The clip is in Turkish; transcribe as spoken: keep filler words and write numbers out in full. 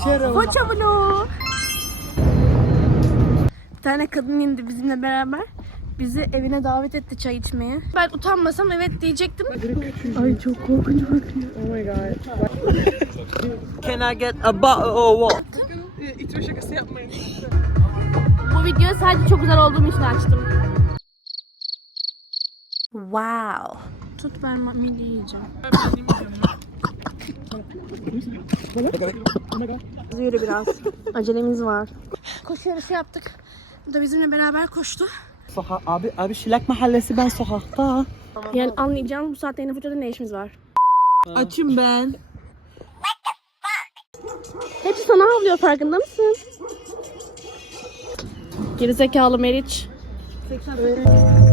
Foça vlog. Bir tane kadın indi bizimle beraber. Bizi evine davet etti çay içmeye. Ben utanmasam evet diyecektim. Ay çok korkunç bakıyor. Oh my god. Can I get a bottle of water? İtme şakası yapmayın. Bu videoyu sadece çok güzel olduğum için açtım. Wow. Tut ben midye yiyeceğim. Yürü biraz. Acelemiz var. Koşu yarışı yaptık. Bu da bizimle beraber koştu. Sokak abi abi Şilak Mahallesi ben sokakta. Yani anlayacağım bu saatte yine fotoğrafta ne işimiz var? Açım ben. Hepsi sana havlıyor farkında mısın? Gerizekalı Meriç. seksen